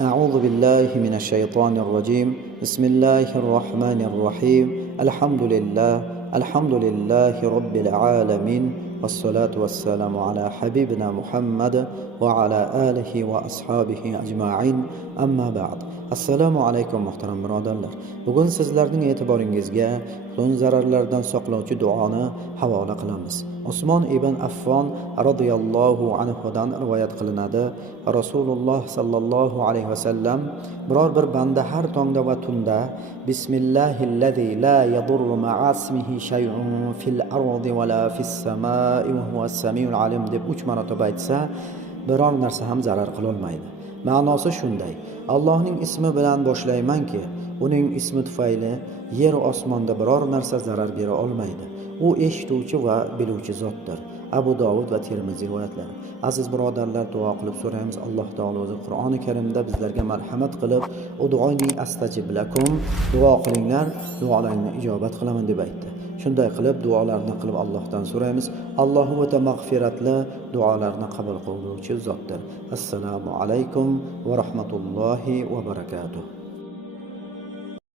أعوذ بالله من الشيطان الرجيم بسم الله الرحمن الرحيم الحمد لله رب العالمين والصلاة والسلام على حبيبنا محمد وعلى آله وأصحابه أجمعين أما بعد assalomu alaykum muhtaram birodarlar. Bugun sizlarning e'tiboringizga so'ng zararlardan saqlovchi duoni havola qilamiz. Usmon ibn Affon radhiyallohu anhudan rivoyat qilinadi. Rasululloh sallallohu alayhi vasallam biror bir banda har tongda va tunda Bismillahillazi la yadurru ma'asmihi shay'un fil ardi va la fis samai va huwas samiul alim deb 3 marotaba aytsa, biror narsa ham zarar qila olmaydi. Ma'nosi shunday: Allohning ismi bilan boshlaymanki, uning ismi tufayli yer va osmonda biror narsa zarar bera olmaydi. U eshituvchi va biluvchi zotdir. Abu Dovud va Termiziy rivoyatlari. Aziz birodarlar, duo qilib so'raymiz. Alloh taolo o'zi Qur'oni Karimda bizlarga marhamat qilib, "Ud'uni astajib lakum", duo qilinglar, duolaringni ijobat qilaman deb aytdi. Shunday qilib duolarni qilib Allohdan so'raymiz. Allohu va mag'firatli, duolarni qabul qiluvchi zotdir. Assalomu alaykum va rahmatullohi va barakatuh.